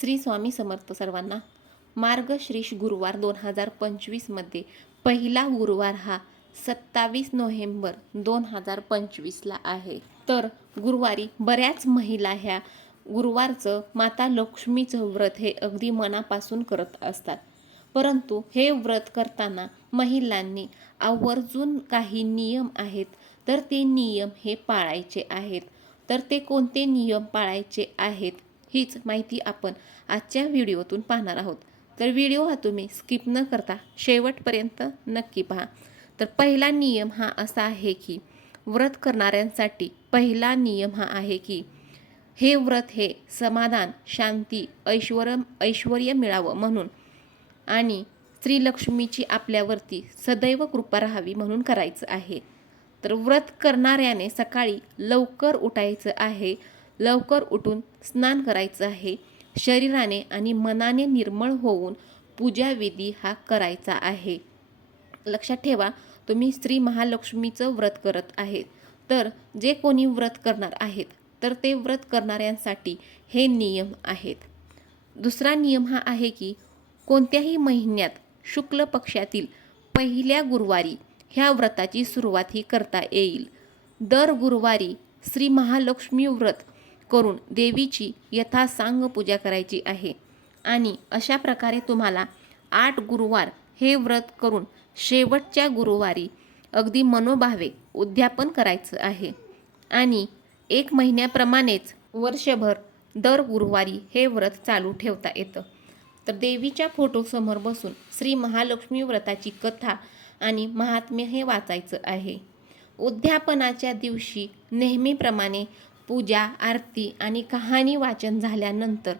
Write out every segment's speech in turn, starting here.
श्री स्वामी समर्थ सर्वांना मार्गश्रीष गुरुवार दोन हजार पंचवीसमध्ये पहिला गुरुवार हा सत्तावीस नोव्हेंबर दोन हजार पंचवीसला आहे. तर गुरुवारी बऱ्याच महिला ह्या गुरुवारचं माता लक्ष्मीचं व्रत हे अगदी मनापासून करत असतात. परंतु हे व्रत करताना महिलांनी आवर्जून काही नियम आहेत तर ते नियम हे पाळायचे आहेत. तर ते कोणते नियम पाळायचे आहेत? हीच माहिती आपण आजच्या व्हिडिओतून पाहणार आहोत. तर व्हिडिओ हा तुम्ही स्किप न करता शेवटपर्यंत नक्की पहा. तर पहिला नियम हा असा आहे की व्रत करणाऱ्यांसाठी पहिला नियम हा आहे की हे व्रत हे समाधान शांती ऐश्वर ऐश्वर मिळावं म्हणून आणि श्रीलक्ष्मीची आपल्यावरती सदैव कृपा राहावी म्हणून करायचं आहे. तर व्रत करणाऱ्याने सकाळी लवकर उठायचं आहे. लवकर उठून स्नान करायचं आहे. शरीराने आणि मनाने निर्मळ होऊन पूजाविधी हा करायचा आहे. लक्षात ठेवा तुम्ही श्री महालक्ष्मीचं व्रत करत आहेत. तर जे कोणी व्रत करणार आहेत तर ते व्रत करणाऱ्यांसाठी हे नियम आहेत. दुसरा नियम हा आहे की कोणत्याही महिन्यात शुक्ल पक्षातील पहिल्या गुरुवारी ह्या व्रताची सुरुवात ही करता येईल. दर गुरुवारी श्री महालक्ष्मी व्रत करून देवीची यथासांग पूजा करायची आहे. आणि अशा प्रकारे तुम्हाला आठ गुरुवार हे व्रत करून शेवटच्या गुरुवारी अगदी मनोभावे उद्यापन करायचं आहे. आणि एक महिन्याप्रमाणेच वर्षभर दर गुरुवारी हे व्रत चालू ठेवता येतं. तर देवीच्या फोटोसमोर बसून श्री महालक्ष्मी व्रताची कथा आणि महात्म्य हे वाचायचं आहे. उद्यापनाच्या दिवशी नेहमीप्रमाणे पूजा आरती आणि कहाणी वाचन झाल्यानंतर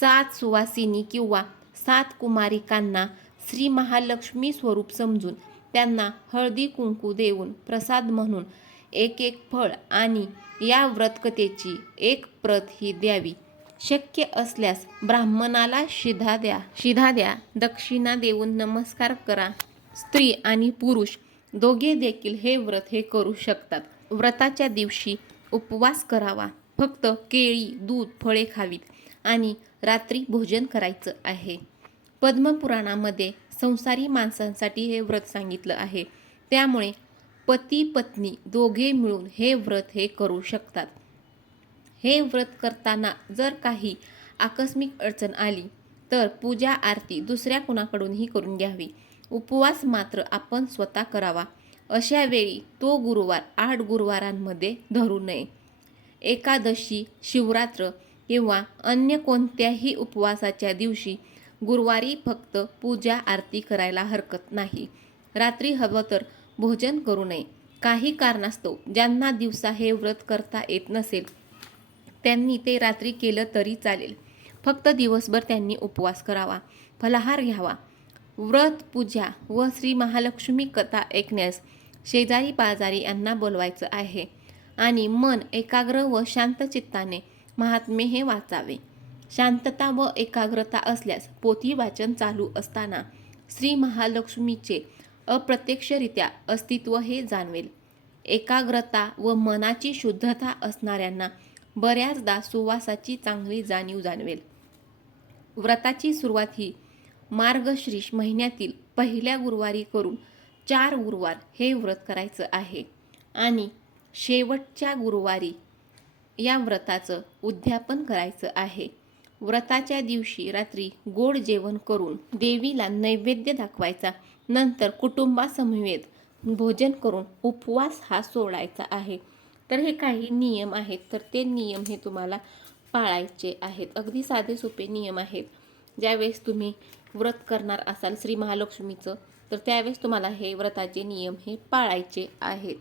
सात सुवासिनी किंवा सात कुमारिकांना श्री महालक्ष्मी स्वरूप समजून त्यांना हळदी कुंकू देऊन प्रसाद म्हणून एक एक फळ आणि या व्रतकथेची एक प्रत ही द्यावी. शक्य असल्यास ब्राह्मणाला शिधा द्या. शिधा द्या. दक्षिणा देऊन नमस्कार करा. स्त्री आणि पुरुष दोघे देखील हे व्रत हे करू शकतात. व्रताच्या दिवशी उपवास करावा. फक्त केळी दूध फळे खावीत आणि रात्री भोजन करायचं आहे. पद्मपुराणामध्ये संसारी माणसांसाठी हे व्रत सांगितलं आहे. त्यामुळे पती पत्नी दोघे मिळून हे व्रत हे करू शकतात. हे व्रत करताना जर काही आकस्मिक अडचण आली तर पूजा आरती दुसऱ्या कुणाकडूनही करून घ्यावी. उपवास मात्र आपण स्वतः करावा. अशा वेळी तो गुरुवार आठ गुरुवारांमध्ये धरू नये. एकादशी शिवरात्र किंवा अन्य कोणत्याही उपवासाच्या दिवशी गुरुवारी फक्त पूजा आरती करायला हरकत नाही. रात्री हवं तर भोजन करू नये. काही कारणास्तव ज्यांना दिवसा हे व्रत करता येत नसेल त्यांनी ते रात्री केलं तरी चालेल. फक्त दिवसभर त्यांनी उपवास करावा फलाहार घ्यावा. व्रत पूजा व श्री महालक्ष्मी कथा ऐकण्यास शेजारी पाजारी यांना बोलवायचं आहे. आणि मन एकाग्र व शांत चित्ताने महात्मे हे वाचावे. शांतता व एकाग्रता असल्यास पोथी वाचन चालू असताना श्री महालक्ष्मीचे अप्रत्यक्षरित्या अस्तित्व हे जाणवेल. एकाग्रता व मनाची शुद्धता असणाऱ्यांना बऱ्याचदा सुवासाची चांगली जाणीव जाणवेल. व्रताची सुरुवात ही मार्गशीर्ष महिन्यातील पहिल्या गुरुवारी करून चार गुरुवार हे व्रत करायचं आहे. आणि शेवटच्या गुरुवारी या व्रताचं उद्यापन करायचं आहे. व्रताच्या दिवशी रात्री गोड जेवण करून देवीला नैवेद्य दाखवायचा नंतर कुटुंबासमवेत भोजन करून उपवास हा सोडायचा आहे. तर हे काही नियम आहेत. तर ते नियम हे तुम्हाला पाळायचे आहेत. अगदी साधे सोपे नियम आहेत. ज्यावेळेस तुम्ही व्रत करणार असाल श्री महालक्ष्मीचं तर त्यावेळेस तुम्हाला हे व्रताचे नियम हे पाळायचे आहेत.